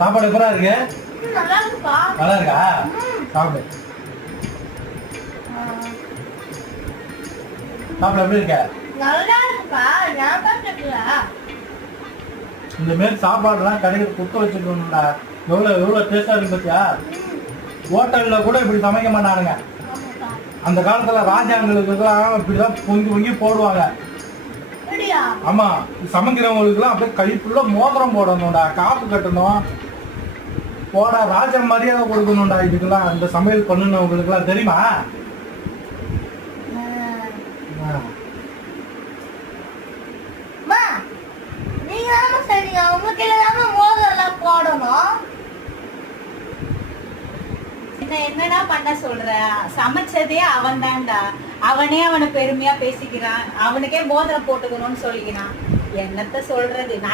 சாப்பாடு எப்படா இருக்கு? நல்லா இருக்குப்பா. நல்லா இருக்கா? சாப்பிடு. சாப்பிட எப்படி இருக்க? நல்லா இருக்குப்பா. நான் சாப்பிட்டுக்கல. இந்த மாதிரி சாப்பாடுலாம் கடையில் குத்த வச்சுக்கணும்டா. எவ்வளோ டேஸ்டா இருக்கு பார்த்தியா? ஹோட்டல்ல கூட இப்படி சமைக்க மாட்டானுங்க. அந்த காலத்துல ராஜாங்களுக்குலாம் இப்படிதான் பொங்கி போடுவாங்க. ஆமா, சமைக்கிறவங்களுக்குலாம் அப்படியே கை ஃபுல்லா மோதிரம் போடணும்டா, காப்பு கட்டணும், போட ராஜா மரியாதை கொடுக்கணும்டா. இதுக்கெல்லாம் அந்த சமையல் பண்ணுனவங்களுக்கு எல்லாம் தெரியுமா? என்னடா பண்ண சொல்ற? சமைச்சதே அவன் தான்டா. அவனே அவனை பெருமையா பேசிக்கிறான். அவனுக்கே மோதிரம் போட்டுக்கணும்னு சொல்லிக்கிறான். என்னத்த சொல்றது? நான்